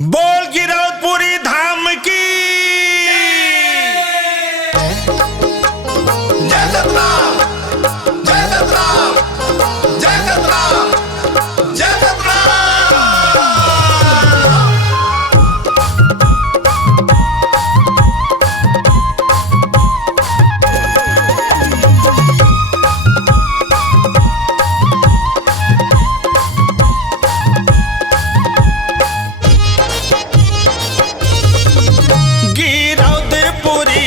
बोल गिरौदपुरी धाम की जय सतराम, जय सतराम, जय सतराम, जय सतराम। गिरौदपुरी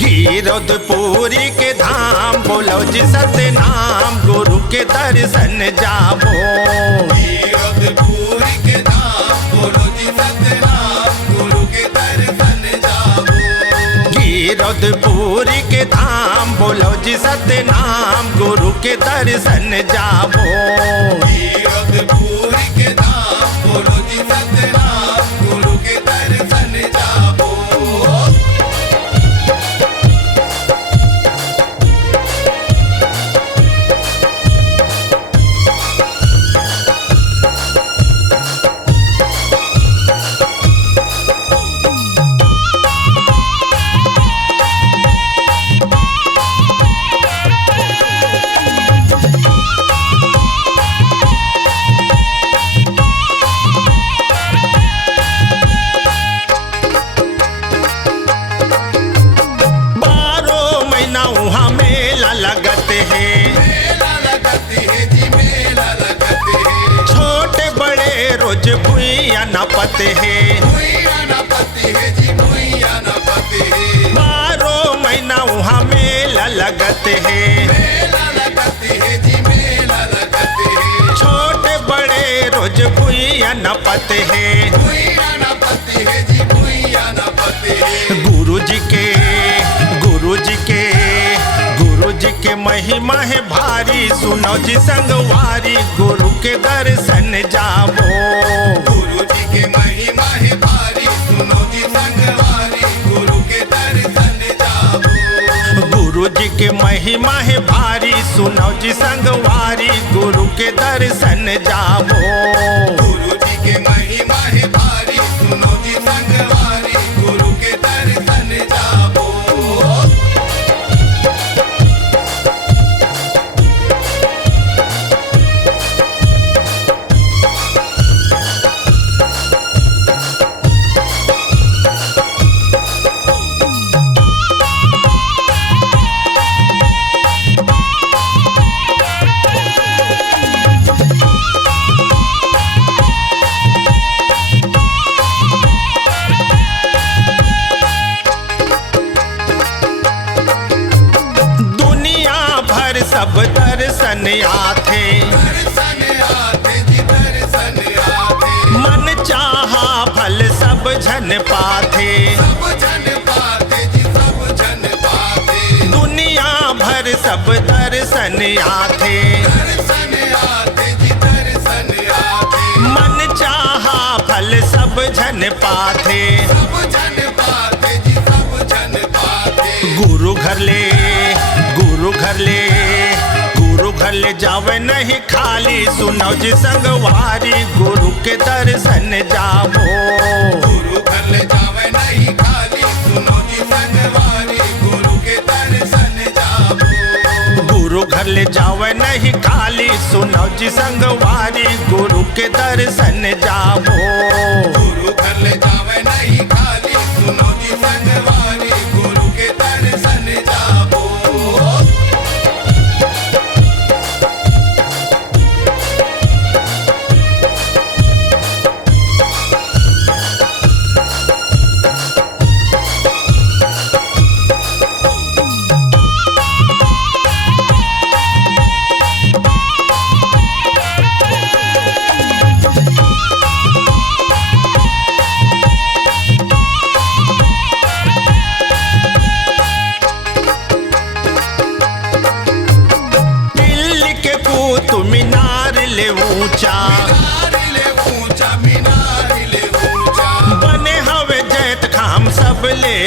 गिरौदपुरी के धाम बोलो जी सतनाम गुरु के दर्शन जाबो। गिरौदपुरी के धाम बोलो जी सतनाम गुरु के दर्शन जाबो। गिरौदपुरी के धाम बोलो जी सतनाम गुरु के दर्शन जाबो। गिरौदपुरी के धाम बोलो जी सतनाम गुरु के दर्शन जाबो। छोटे बड़े रोज भुइया नपते हैं, 12 महीना वहाँ मेला लगते हैं। छोटे बड़े रोज भुइया नपते हैं। गुरु जी के महिमा है भारी सुनो जी संगवारी गुरु के दर्शन जाबो। गुरु जी के महिमा है भारी सुनो जी संगवारी गुरु के दर्शन जाबो। गुरु जी के महिमा है भारी सुनो जी संगवारी गुरु के दर्शन जाबो। गुरु जी के महिमा है भारी सुनो जी संगवारी गुरु के दर्शन जाबो। सब दर्शन आते मन चाहा फल सब जन पाते। दुनिया भर सब दर्शन आते मन चाहा फल सब जन पाते। गुरु घर ले जावे नहीं खाली सुनो जी संगवारी गुरु के दर्शन जाबो। गुरु घर ले जावे नहीं खाली सुनो जी संगवारी गुरु के दर्शन जाबो। गुरु घर ले जावे नहीं खाली सुनो जी संगवारी गुरु के दर्शन जाबो। गुरु घर ले जावे नहीं खाली सुनो जी संगवारी गुरु के दर्शन जाबो।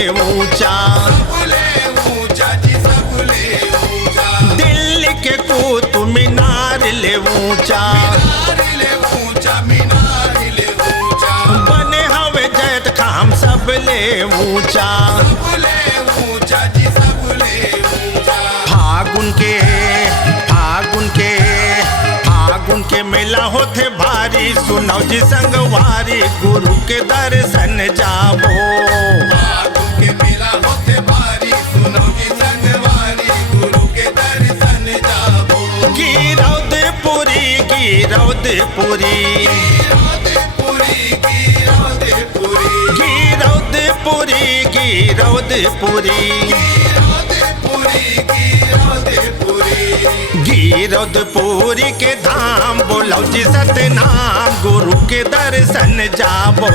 ऊंचा, सबले ऊंचा जी सबले ऊंचा, दिल्ली के कुतुब मीनार ले ऊंचा, मीनार ले ऊंचा, मीनार ले ऊंचा, बने हवे जैत खाम सबले ऊंचा, सबले ऊंचा जी सबले ऊंचा, फागुन के मेला होते भारी, सुनो जी संगवारी गुरु के दर्शन जाबो। फागुन के मेला होते भारी, सुनो जी संगवारी गुरु के दर्शन जाबो। गिरौदपुरी गिरौदपुरी गिरौदपुरी गिरौदपुरी गिरौदपुरी गिरौदपुरी गिरौदपुरी के धाम बोलो जी सतनाम गुरु के दर्शन जाबो।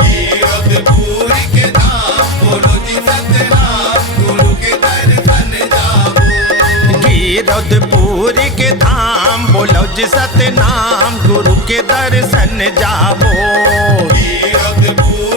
गिरौदपुरी के धाम बोलो जी सतनाम गुरु के दर्शन जाबो। गिरौदपुरी के धाम बोलो जी सतनाम गुरु के दर्शन जाबो। गिरौदपुरी